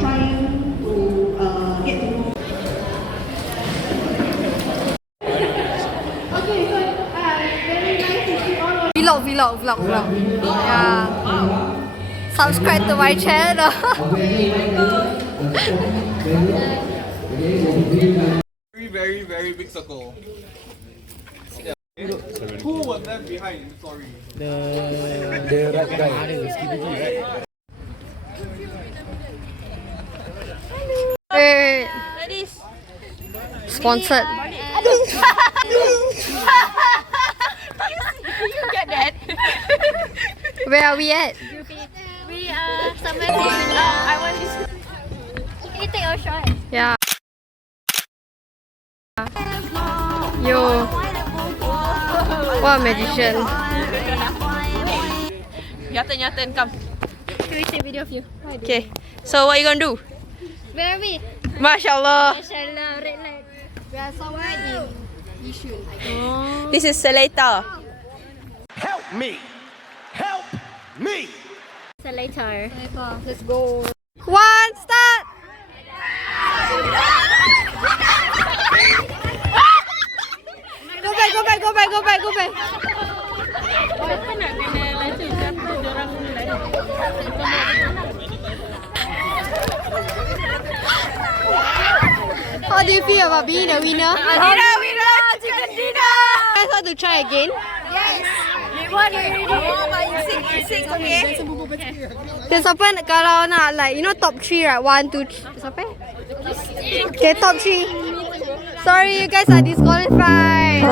Trying to get to know. Okay, so very nice to see all of Vlog. Yeah. Subscribe to my channel. Very big circle. Who was left behind? Sorry. The right guy. Hey. Sponsored. You get that? Where are we at? We are somewhere in, I want this. Can you take a shot? Yeah. Yo. What a magician. Your turn, come. Can we take video of you? Okay. So what you gonna do? Where are we? Mashallah. Mashallah, red light. We are somewhere in Yishun. This is Seletar. Help me! Help me! So later. Let's go. One, start. Go back. How do you feel about being a winner? Winner! Chicken dinner! You guys want to try again? Yes! We won already. You sing, okay? Then siapa kalau nak like you know top 3 right? 1, 2, 3. Siapa? Okay, top 3. Sorry, you guys are disqualified.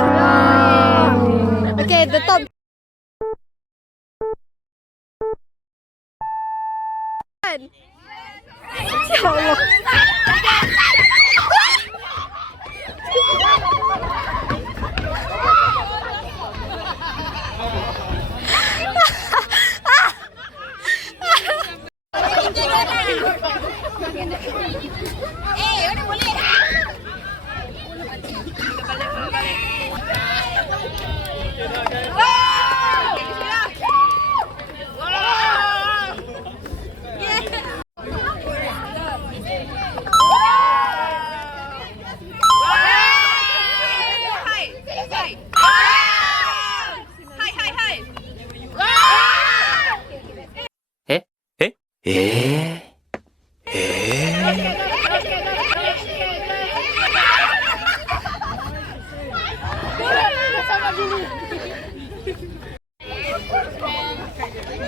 Okay, the top. Ya Allah.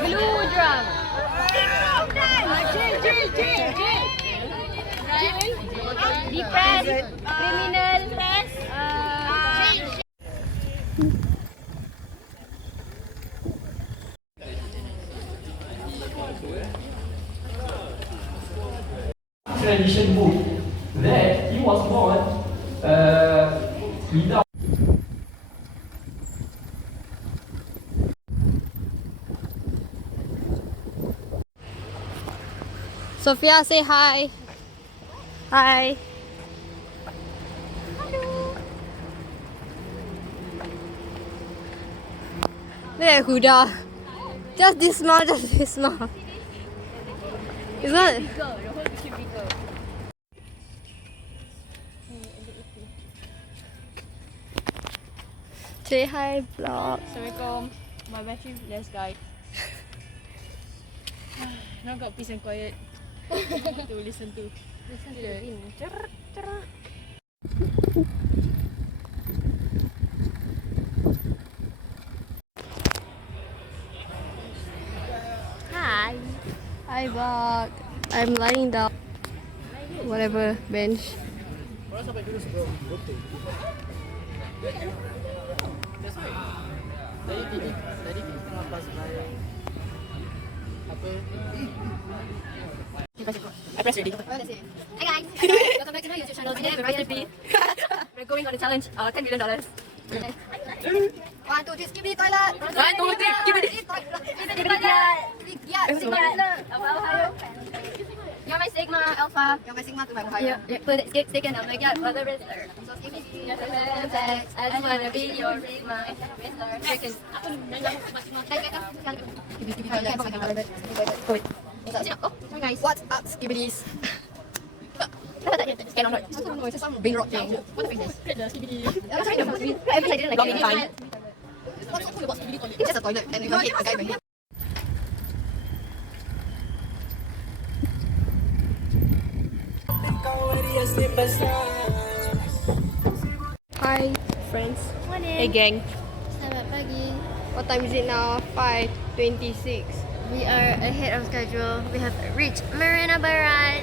Blue drum. Depressed, criminal, tradition book that he was born without. Sophia, say hi. Hi. Look at Huda. Just this small. It's not. Say hi, vlog. Assalamualaikum. My battery less, guys. Now got peace and quiet to listen to. Listen to the wind. Hi. Hi, vlog. I'm lying down. Whatever bench. I press ready. Hi guys. Welcome back to my YouTube channel. Today we're right We're going on a challenge. $10 million. 1, 2, 3, skip the toilet. 1, 2, 3, skip the toilet. Skip the toilet. Skip the toilet. Apa-apa. my Sigma Alpha. Yung kay Sigma to my Yeah, put it stick and I'm like, yeah, brother Rizzler. So skibidi, I just wanna be your Sigma Rizzler. Chicken. Oh, sorry guys. What's up, skibbities? Scan on her. No, it's some big rock thing. What the fuck is this? I'm trying to I didn't like it. Fine. It's just a toilet and you hit a guy behind. Hi, friends. Morning. Hey, gang. Selamat pagi. What time is it now? 5:26. We are ahead of schedule. We have reached Marina Barrage.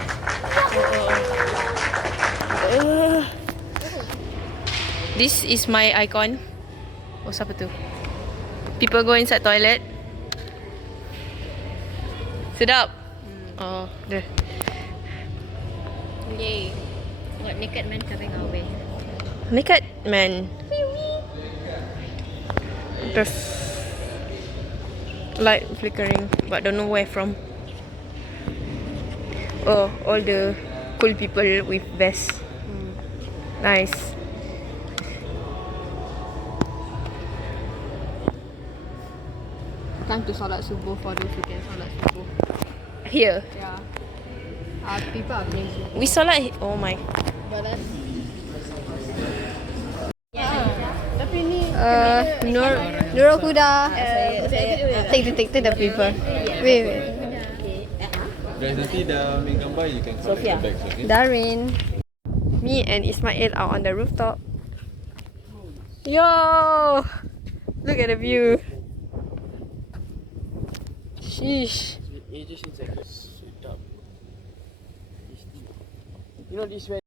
This is my icon. Oh, siapa tu? People go inside toilet. Sedap. Oh, dah. Yay. Got naked man coming our way. Naked man. Light flickering, but don't know where from. Oh, all the cool people with vests. Nice. Time to solat subuh for those who can solat subuh. Here. Yeah. People are praying subuh. We solat. Oh my. Nurul Huda. Take the paper. Wait. Guys, nanti dah ambil gambar, you can collect the bags, okay? Darin. Me and Ismail are on the rooftop. Yo! Look at the view. Sheesh. Ages inside. Sedap. You know this way.